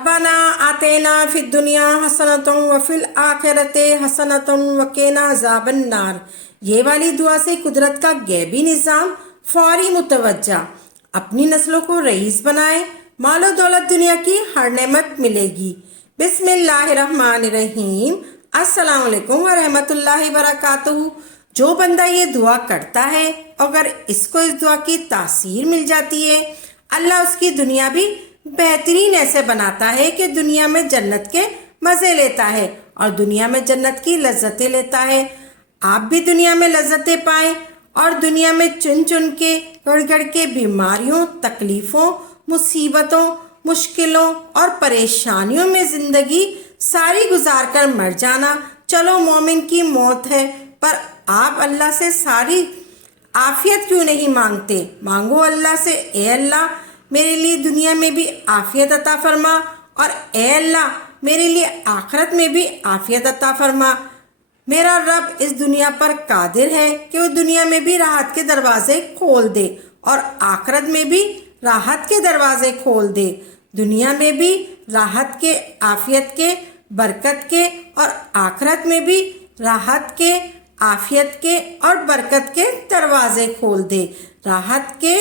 रब्बना आतेना फिद दुनिया हसनतुम व फिल आखिरते हसनतुम व क़िना अज़ाबन्नार। ये वाली दुआ से कुदरत का गैबी निज़ाम फौरी मुतवज्जा। अपनी नस्लों को रईस बनाए, मालो दौलत दुनिया की हर नेमत मिलेगी। बिस्मिल्लाहिर्रहमानिर्रहीम। अस्सलाम वालेकुम व रहमतुल्लाहि व बरकातुहू। जो बंदा ये दुआ करता है, अगर इसको इस दुआ की तासीर मिल जाती है, अल्लाह उसकी दुनिया भी बेहतरीन ऐसे बनाता है कि दुनिया में जन्नत के मज़े लेता है और दुनिया में जन्नत की लज्जतें लेता है। आप भी दुनिया में लज्जतें पाएं और दुनिया में चुन चुन के गड़ गड़ के बीमारियों, तकलीफ़ों, मुसीबतों, मुश्किलों और परेशानियों में ज़िंदगी सारी गुजार कर मर जाना चलो मोमिन की मौत है। पर आप अल्लाह से सारी आफियत क्यों नहीं मांगते? मांगो अल्लाह से, ए अल्लाह मेरे लिए दुनिया में भी आफियत अता फरमा और ए अल्लाह मेरे लिए आखिरत में भी आफियत अता फरमा। मेरा रब इस दुनिया पर कादिर है कि वो दुनिया में भी राहत के दरवाजे खोल दे और आखिरत में भी राहत के दरवाजे खोल दे। दुनिया में भी राहत के, आफियत के, बरकत के और आखिरत में भी राहत के, आफियत के और बरकत के दरवाजे खोल दे। राहत के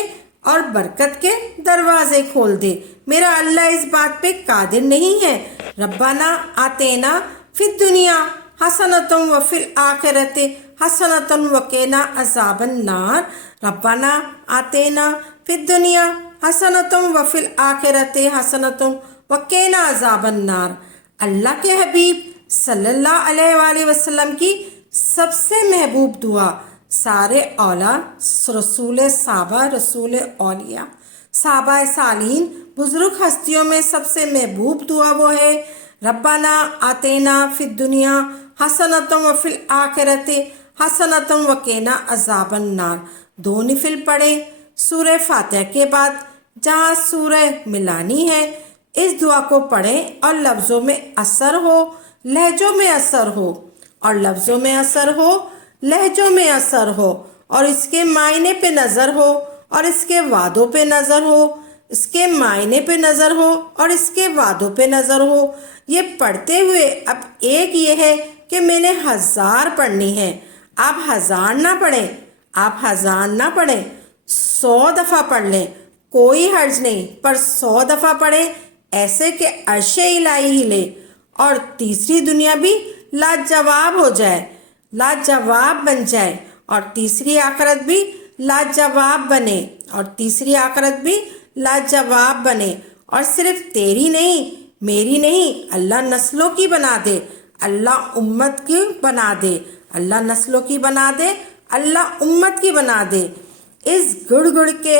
और बरकत के दरवाजे खोल दे। मेरा अल्लाह इस बात पे कादिर नहीं है? रब्बाना आतेना फिद दुनिया हसनतुम व फिल आखिरते हसनतुम व क़िना अज़ाबन्नार। रब्बाना आतेना फिद दुनिया हसनतुम व फिल आखिरते हसनतुम व क़िना अज़ाबन्नार। अल्लाह के हबीब सल्लल्लाहु अलैहि वसल्लम की सबसे महबूब दुआ, सारे औला रसूल साहबा, रसूल औलिया, साहबा सालीन, बुजुर्ग हस्तियों में सबसे महबूब दुआ वो है, रब्बाना आतेना फिद दुनिया हसनतुम व फिल आखिरते हसनतुम व क़िना अज़ाबन्नार। दो निफिल पढ़े सूरह फातिहा के बाद जहाँ सूरह मिलानी है, इस दुआ को पढ़ें और लफ्ज़ों में असर हो, लहजों में असर हो, और लफ्ज़ों में असर हो, लहजों में असर हो, और इसके मायने पे नज़र हो और इसके वादों पे नज़र हो, इसके मायने पे नज़र हो और इसके वादों पे नज़र हो। ये पढ़ते हुए अब एक ये है कि मैंने 1000 पढ़नी है। आप 1000 ना पढ़ें, आप 1000 ना पढ़ें, 100 दफ़ा पढ़ लें, कोई हर्ज नहीं, पर 100 दफ़ा पढ़ें ऐसे कि अर्शे इलाही हिले और तीसरी दुनिया भी लाजवाब हो जाए, लाजवाब बन जाए, और तीसरी आखिरत भी लाजवाब बने, और तीसरी आखिरत भी लाजवाब बने। और सिर्फ तेरी नहीं, मेरी नहीं, अल्लाह नस्लों की बना दे, अल्लाह उम्मत की बना दे, अल्लाह नस्लों की बना दे, अल्लाह उम्मत की बना दे। इस गुड़ के,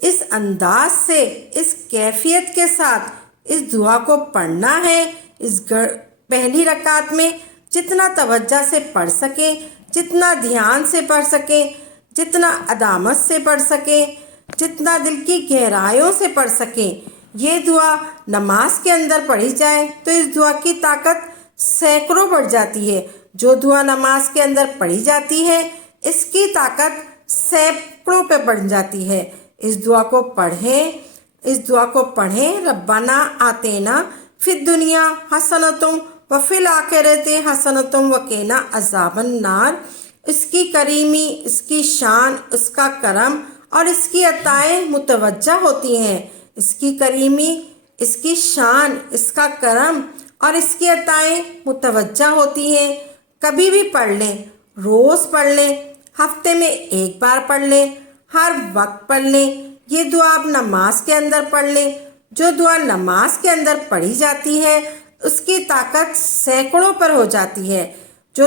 इस अंदाज से, इस कैफियत के साथ इस दुआ को पढ़ना है। इस पहली रकात में जितना तवज्जो से पढ़ सकें, जितना ध्यान से पढ़ सकें, जितना अदामत से पढ़ सकें, जितना दिल की गहराइयों से पढ़ सकें, ये दुआ नमाज के अंदर पढ़ी जाए तो इस दुआ की ताकत सैकड़ों बढ़ जाती है। जो दुआ नमाज के अंदर पढ़ी जाती है, इसकी ताकत सैकड़ों पे बढ़ जाती है। इस दुआ को पढ़ें, इस दुआ को पढ़ें। रब्बाना आतेना फिद दुनिया हसनतुम व फिल आखिरते हसनतुम व क़िना अज़ाबन्नार। इसकी करीमी, इसकी शान, उसका करम और इसकी अताएँ मुतवज्जा होती हैं। इसकी करीमी, इसकी शान, इसका करम और इसकी अताएँ मुतवज्जा होती हैं। कभी भी पढ़ लें, रोज़ पढ़ लें, हफ्ते में एक बार पढ़ लें, हर वक्त पढ़ लें। ये दुआ आप नमाज के अंदर पढ़ लें। जो दुआ नमाज के अंदर पढ़ी जाती है, उसकी ताकत सैकड़ों पर हो जाती है। जो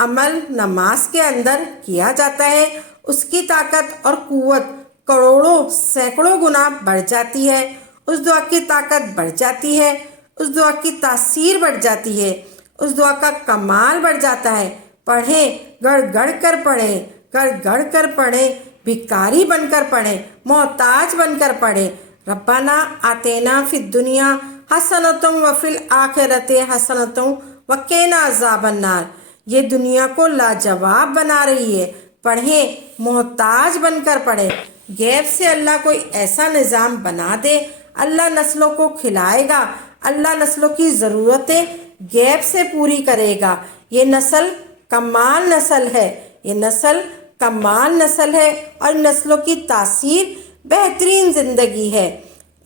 अमल नमाज के अंदर किया जाता है, उसकी ताकत और कुव्वत करोड़ों, सैकड़ों गुना बढ़ जाती है। उस दुआ की ताकत बढ़ जाती है, उस दुआ की तासीर बढ़ जाती है, उस दुआ का कमाल बढ़ जाता है। पढ़ें, गड़ गड़ कर पढ़ें, गड़ गड़ कर पढ़ें, भिखारी बनकर पढ़ें, मोहताज बनकर पढ़ें। रब्बाना आतेना फिद दुनिया हसनतुम व फिल आखिरते हसनतुम व क़िना अज़ाबन्नार। ये दुनिया को लाजवाब बना रही है। पढ़ें, मोहताज बनकर पढ़ें। गैब से अल्लाह कोई ऐसा निज़ाम बना दे, अल्लाह नस्लों को खिलाएगा, اللہ نسلوں کی ضرورتیں غیب سے پوری کرے گا۔ یہ نسل کمال نسل ہے، یہ نسل کمال نسل ہے، اور نسلوں کی تاثیر بہترین زندگی ہے۔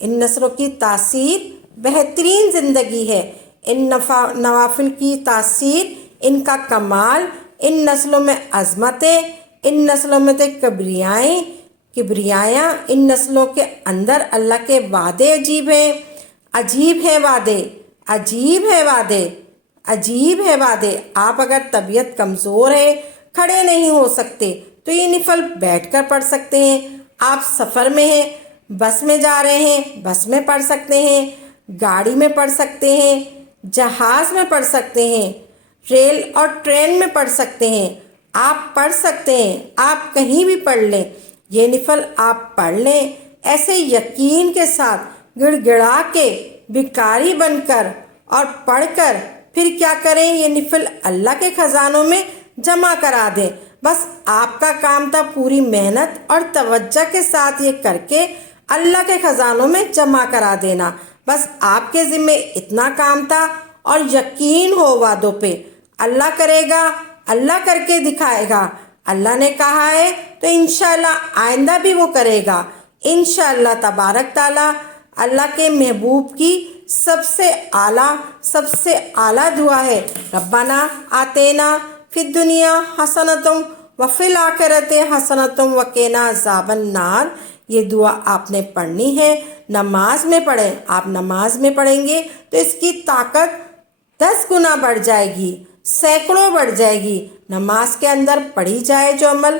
ان نسلوں کی تاثیر بہترین زندگی ہے، ان نوافل کی تاثیر، ان کا کمال، ان نسلوں میں عظمتیں، ان نسلوں میں کبریائیاں، ان نسلوں کے اندر اللہ کے وعدے عجیب ہیں، عجیب ہیں وعدے، عجیب ہے وعدے، عجیب ہے وعدے۔ آپ اگر طبیعت کمزور ہے، کھڑے نہیں ہو سکتے، تو یہ نفل بیٹھ کر پڑھ سکتے ہیں۔ آپ سفر میں ہیں، بس میں جا رہے ہیں، بس میں پڑھ سکتے ہیں، گاڑی میں پڑھ سکتے ہیں، جہاز میں پڑھ سکتے ہیں، ریل اور ٹرین میں پڑھ سکتے ہیں۔ آپ پڑھ سکتے ہیں، آپ کہیں بھی پڑھ لیں، یہ نفل آپ پڑھ لیں ایسے یقین کے ساتھ، گڑ گڑا کے، بھکاری بن کر اور پڑھ کر، پھر کیا کریں؟ یہ نفل اللہ کے خزانوں میں جمع کرا دیں۔ بس آپ کا کام تھا پوری محنت اور توجہ کے ساتھ یہ کر کے اللہ کے خزانوں میں جمع کرا دینا۔ بس آپ کے ذمے اتنا کام تھا، اور یقین ہو وعدوں پہ، اللہ کرے گا، اللہ کر کے دکھائے گا۔ اللہ نے کہا ہے تو انشاءاللہ آئندہ بھی وہ کرے گا انشاءاللہ تبارک تعالیٰ۔ اللہ کے محبوب کی سب سے اعلیٰ دعا ہے، ربنا آتینا فی الدنیا حسنۃ وفی الآخرۃ حسنۃ وقنا عذاب النار۔ یہ دعا آپ نے پڑھنی ہے، نماز میں پڑھیں۔ آپ نماز میں پڑھیں گے تو اس کی طاقت 10 گنا بڑھ جائے گی، سینکڑوں بڑھ جائے گی۔ نماز کے اندر پڑھی جائے جو عمل،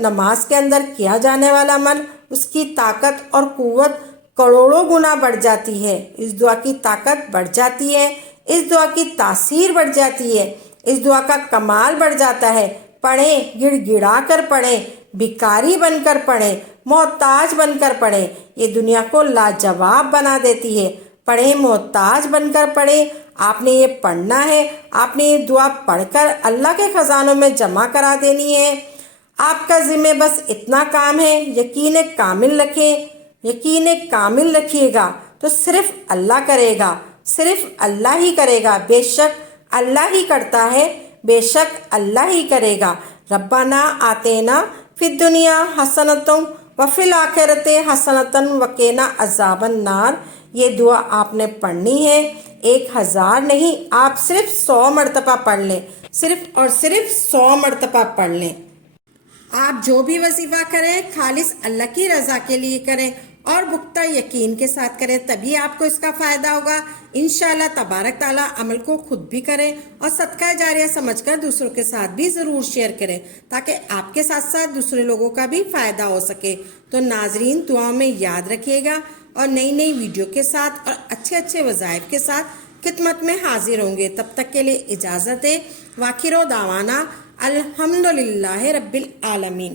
نماز کے اندر کیا جانے والا عمل، اس کی طاقت اور قوت کروڑوں گنا بڑھ جاتی ہے۔ اس دعا کی طاقت بڑھ جاتی ہے، اس دعا کی تاثیر بڑھ جاتی ہے، اس دعا کا کمال بڑھ جاتا ہے۔ پڑھیں، گڑ گڑا کر پڑھیں، بھکاری بن کر پڑھیں، محتاج بن کر پڑھیں، یہ دنیا کو لاجواب بنا دیتی ہے۔ پڑھیں، محتاج بن کر پڑھیں۔ آپ نے یہ پڑھنا ہے، آپ نے یہ دعا پڑھ کر اللہ کے خزانوں میں جمع کرا دینی ہے۔ آپ کا ذمہ بس اتنا کام ہے، یقین کامل رکھیں، یقین کامل رکھیے گا تو صرف اللہ کرے گا، صرف اللہ ہی کرے گا۔ بے شک اللہ ہی کرتا ہے، بے شک اللہ ہی کرے گا۔ ربنا آتینا فی الدنیا حسنۃ وفی الآخرۃ حسنۃ وقنا عذاب النار۔ یہ دعا آپ نے پڑھنی ہے، 1000 نہیں، آپ صرف 100 مرتبہ پڑھ لیں، صرف اور صرف 100 مرتبہ پڑھ لیں۔ آپ جو بھی وظیفہ کریں خالص اللہ کی رضا کے لیے کریں اور پختہ یقین کے ساتھ کریں، تبھی آپ کو اس کا فائدہ ہوگا انشاءاللہ تبارک تعالیٰ۔ عمل کو خود بھی کریں اور صدقہ جاریہ سمجھ کر دوسروں کے ساتھ بھی ضرور شیئر کریں، تاکہ آپ کے ساتھ ساتھ دوسرے لوگوں کا بھی فائدہ ہو سکے۔ تو ناظرین، دعاؤں میں یاد رکھیے گا، اور نئی ویڈیو کے ساتھ اور اچھے وظائف کے ساتھ خدمت میں حاضر ہوں گے۔ تب تک کے لیے اجازت ہے۔ وآخر دعوانا الحمدللہ رب العالمین۔